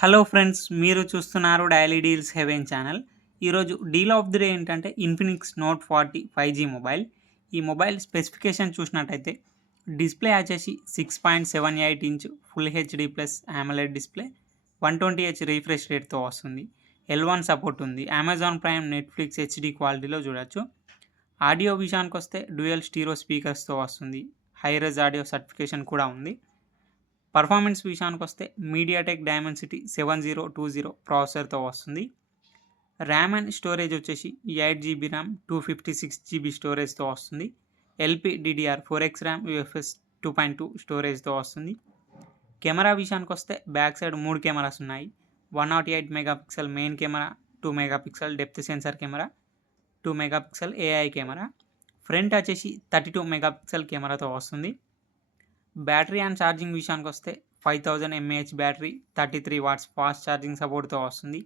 Hello friends, మీరు చూస్తున్నారు daily deals heaven channel. ఈరోజు డీల్ ఆఫ్ ది డే ఏంటంటే ఇన్ఫినిక్స్ నోట్ 40 5G మొబైల్. ఈ మొబైల్ స్పెసిఫికేషన్ చూసినట్టయితే డిస్ప్లే వచ్చేసి 6.78 inch full HD plus AMOLED display, 120Hz refresh రేట్తో వస్తుంది. L1 సపోర్ట్ ఉంది. అమెజాన్ ప్రైమ్, నెట్ఫ్లిక్స్ హెచ్డి క్వాలిటీలో చూడొచ్చు. ఆడియో విషయానికి వస్తే డ్యూయల్ స్టీరో స్పీకర్స్తో వస్తుంది. హైరెజ్ ఆడియో సర్టిఫికేషన్ కూడా ఉంది. పర్ఫార్మెన్స్ విషయానికి వస్తే మీడియాటెక్ డైమెన్సిటీ 7020 ప్రాసెసర్తో వస్తుంది. ర్యామ్ అండ్ స్టోరేజ్ వచ్చేసి 8GB ర్యామ్, 256GB స్టోరేజ్తో వస్తుంది. LPDDR4X ర్యామ్, UFS 2.2 స్టోరేజ్తో వస్తుంది. కెమెరా విషయానికి వస్తే బ్యాక్ సైడ్ 3 కెమెరాస్ ఉన్నాయి. 108 megapixel main camera, 2 megapixel depth censor camera, 2 megapixel AI camera. Front వచ్చేసి 32 మెగాపిక్సెల్ కెమెరాతో వస్తుంది. బ్యాటరీ అండ్ ఛార్జింగ్ విషయానికి వస్తే 5000 mAh battery, 33 watts fast charging సపోర్ట్తో వస్తుంది.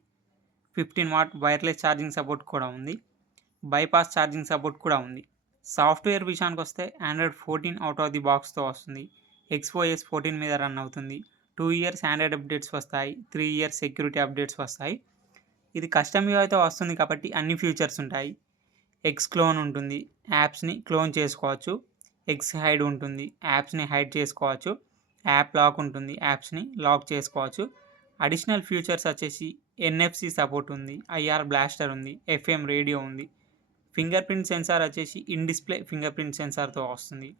15 వాట్ వైర్లెస్ ఛార్జింగ్ సపోర్ట్ కూడా ఉంది. బైపాస్ ఛార్జింగ్ సపోర్ట్ కూడా ఉంది. సాఫ్ట్వేర్ విషయానికి వస్తే ఆండ్రాయిడ్ 14 అవుట్ ఆఫ్ ది బాక్స్తో వస్తుంది. XOS 14 మీద రన్ అవుతుంది. 2 ఇయర్స్ ఆండ్రాయిడ్ అప్డేట్స్ వస్తాయి. 3 ఇయర్స్ సెక్యూరిటీ అప్డేట్స్ వస్తాయి. ఇది కస్టమ్ యూఐతో వస్తుంది కాబట్టి అన్ని ఫీచర్స్ ఉంటాయి. ఎక్స్ క్లోన్ ఉంటుంది, యాప్స్ని క్లోన్ చేసుకోవచ్చు. ఎక్స్ హైడ్ ఉంటుంది, యాప్స్ని హైడ్ చేసుకోవచ్చు. యాప్ లాక్ ఉంటుంది, యాప్స్ని లాక్ చేసుకోవచ్చు. అడిషనల్ ఫీచర్స్ వచ్చేసి NFC సపోర్ట్ ఉంది, IR బ్లాస్టర్ ఉంది, FM రేడియో ఉంది. ఫింగర్ ప్రింట్ సెన్సార్ వచ్చేసి ఇన్ డిస్ప్లే ఫింగర్ ప్రింట్ సెన్సార్తో వస్తుంది.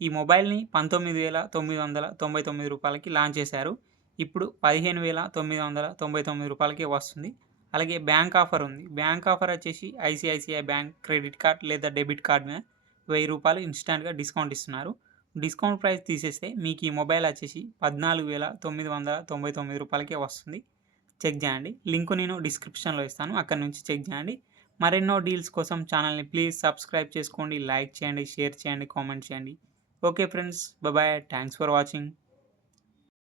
ఈ మొబైల్ని 19,999 రూపాయలకి లాంచ్ చేశారు. ఇప్పుడు 15,999 రూపాయలకి వస్తుంది. అలాగే బ్యాంక్ ఆఫర్ ఉంది. బ్యాంక్ ఆఫర్ వచ్చేసి ICICI బ్యాంక్ క్రెడిట్ కార్డ్ లేదా డెబిట్ కార్డ్ మీద 1000 రూపాయలు ఇన్స్టాంట్గా డిస్కౌంట్ ఇస్తున్నారు. డిస్కౌంట్ ప్రైస్ తీసేస్తే మీకు ఈ మొబైల్ వచ్చేసి 14,999 రూపాయలకే వస్తుంది. చెక్ చేయండి. లింక్ నేను డిస్క్రిప్షన్లో ఇస్తాను, అక్కడ నుంచి చెక్ చేయండి. మరెన్నో డీల్స్ కోసం ఛానల్ని ప్లీజ్ సబ్స్క్రైబ్ చేసుకోండి, లైక్ చేయండి, షేర్ చేయండి, కామెంట్ చేయండి. Okay friends, bye. Thanks for watching.